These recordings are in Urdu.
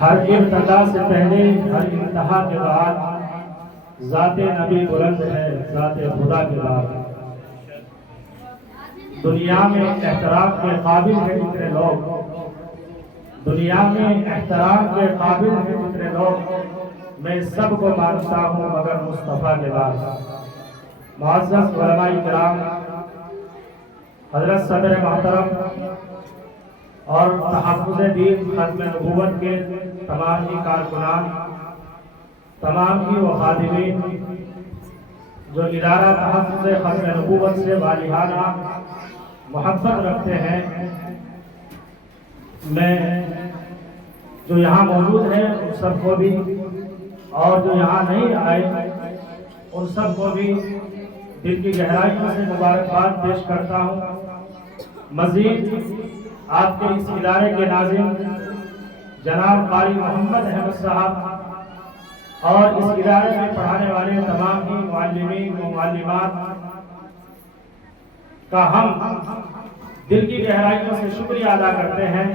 ہر ابتدا سے پہلے ہر انتہا کے بعد ذات نبی بلند ہے، ذات خدا کے بعد دنیا میں احترام کے قابل ہیں جتنے لوگ، دنیا میں احترام کے قابل ہیں جتنے لوگ، میں سب کو مانتا ہوں مگر مصطفیٰ کے بعد۔ معزز علماء کرام، حضرت صدر محترم اور تحفظ دین ختم نبوت کے تمام ہی کارکنان، تمام ہی وہ خادمین جو ادارہ تحفظ ختم نبوت سے والہانہ محبت رکھتے ہیں، میں جو یہاں موجود ہیں ان سب کو بھی اور جو یہاں نہیں آئے ان سب کو بھی دل کی گہرائیوں سے مبارکباد پیش کرتا ہوں۔ مزید آپ کے اس ادارے کے ناظم جناب قاری محمد احمد صاحب اور اس ادارے میں پڑھانے والے تمام ہی معلمین و معلمات کا ہم دل کی گہرائیوں سے شکریہ ادا کرتے ہیں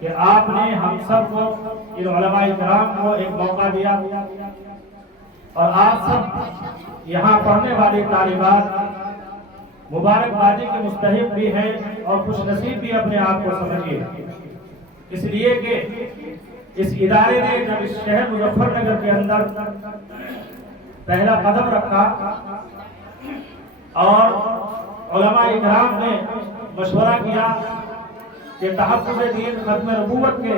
کہ آپ نے ہم سب کو، ان علماء کرام کو ایک موقع دیا اور آپ سب یہاں پڑھنے والی طالبات مبارکبادی کے مستحق بھی ہیں اور خوش نصیب بھی اپنے آپ کو سمجھیے، اس لیے کہ اس ادارے نے جب اس شہر مظفر نگر کے اندر پہلا قدم رکھا اور علماء اکرام نے مشورہ کیا کہ تحفظ دین ختم نبوت کے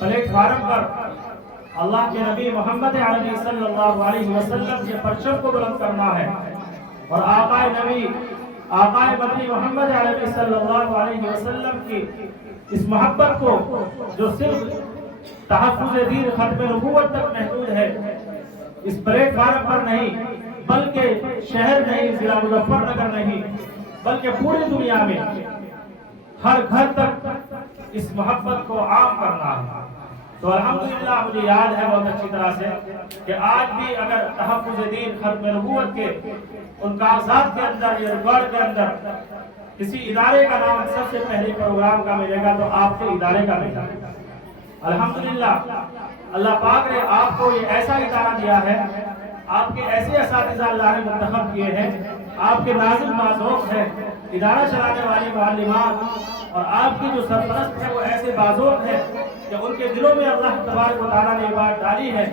پلیٹ فارم پر اللہ کے نبی محمد عربی صلی اللہ علیہ وسلم کے پرچم کو بلند کرنا ہے اور آقائے نبی آقائے مدنی محمد عربی صلی اللہ علیہ وسلم کی اس محبت کو جو صرف تحفظ دین ختم نبوت تک محدود ہے، اس پلیٹ فارم پر نہیں بلکہ شہر نہیں، ضلع مظفر نگر نہیں بلکہ پوری دنیا میں ہر گھر تک اس محبت کو عام کرنا ہے۔ تو الحمدللہ مجھے یاد ہے بہت اچھی طرح سے کہ آج بھی اگر تحفظ دین ختم نبوت کے ان کاغذات کے اندر یا ریکارڈ کے اندر کسی ادارے کا نام سب سے پہلے پروگرام کا ملے گا تو آپ کے ادارے کا ملے گا۔ الحمدللہ اللہ پاک نے آپ کو یہ ایسا ادارہ دیا ہے، آپ کے ایسے اساتذہ اللہ نے منتخب کیے ہیں، آپ کے ناظم بازوق ہیں، ادارہ چلانے والی معلمات اور آپ کی جو سرپرست ہے وہ ایسے بازوق ہیں کہ ان کے دلوں میں اللہ تبارک و تعالیٰ نے یہ بات ڈالی ہے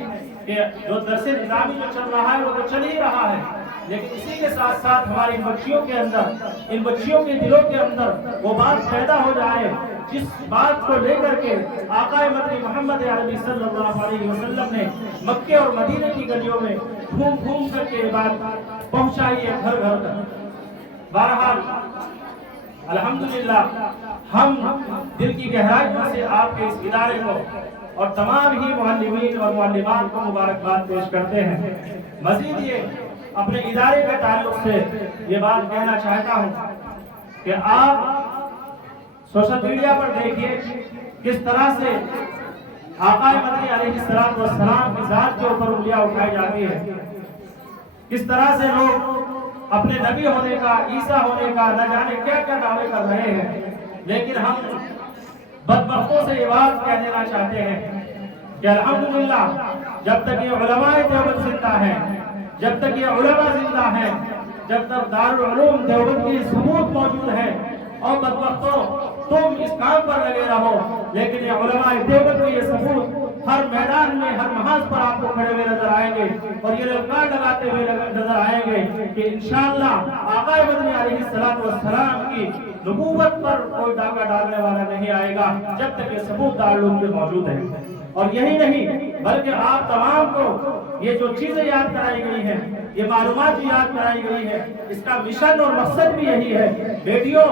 کہ جو درس نظامی جو چل رہا ہے وہ تو چل ہی رہا ہے، لیکن اسی کے ساتھ ساتھ ہماری بچیوں کے اندر، ان بچیوں کے دلوں کے اندر وہ بات پیدا ہو جائے جس بات کو لے کر کے آقائے مدنی محمد عربی صلی اللہ علیہ وسلم نے مکے اور مدینے کی گلیوں میں گھوم گھوم کر کے یہ بات پہنچائی ہے گھر گھر تک۔ بہرحال الحمدللہ ہم دل کی گہرائیوں سے آپ کے اس ادارے کو اور تمام ہی معلمین اور معلمات کو مبارکباد پیش کرتے ہیں۔ مزید یہ اپنے ادارے کے تعلق سے یہ بات کہنا چاہتا ہوں کہ آپ سوشل میڈیا پر دیکھیے کس طرح سے آقائے مدنی علیہ السلام کی ذات کے اوپر انگلیاں اٹھائی جاتی ہے، کس طرح سے لوگ اپنے نبی ہونے کا، عیسیٰ ہونے کا، نہ جانے کیا کیا دعوے کر رہے ہیں، لیکن ہم بدبختوں سے یہ بات کہہ دینا چاہتے ہیں کہ الحمدللہ جب تک یہ علماء دیوبند زندہ ہیں، جب تک یہ علماء زندہ ہیں، جب تک دارالعلوم دیوبند کی ثبوت موجود ہے، اور بدبختوں تم اس کام پر لگے رہو، لیکن یہ علماء دیوبند کو یہ ثبوت ہر میدان میں، ہر محاذ پر آپ کو کھڑے ہوئے نظر آئیں گے اور یہ للکار لگاتے ہوئے نظر آئیں گے کہ انشاءاللہ آقائے مدنی علیہ السلام کی نبوت پر کوئی ڈاکہ ڈالنے والا نہیں آئے گا جب تک یہ ثبوت دارالعلوم میں موجود ہے۔ اور یہی نہیں بلکہ آپ تمام کو یہ جو چیزیں یاد کرائی گئی ہیں، یہ معلومات بھی یاد کرائی گئی ہے، اس کا مشن اور مقصد بھی یہی ہے۔ بیٹیوں،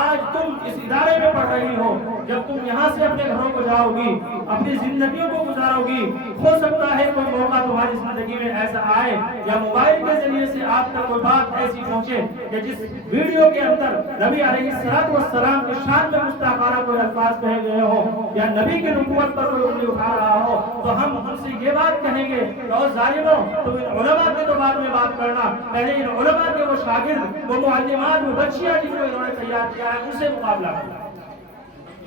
آج تم اس ادارے میں پڑھ رہی ہو، جب تم یہاں سے اپنے گھروں کو جاؤ گی، اپنی زندگیوں کو گزارو گی، ہو سکتا ہے کوئی موقع تمہاری زندگی میں ایسا آئے یا موبائل کے ذریعے سے آپ تک کوئی بات ایسی پہنچے کہ جس ویڈیو کے اندر نبی علیہ السلام کی شان میں مستحقانہ کوئی الفاظ کہے گئے ہو یا نبی کی نبوت پر کوئی انگلی اٹھا رہا ہو، تو ہم سے یہ بات کہیں گے کہ اور ظالموں تم ان علماء کے تو بعد میں بات کرنا، پہلے ان علماء کے وہ شاگرد، وہ معلمات، وہ بچیاں جن کو انہوں نے تیار کیا ہے ان سے مقابلہ کرنا۔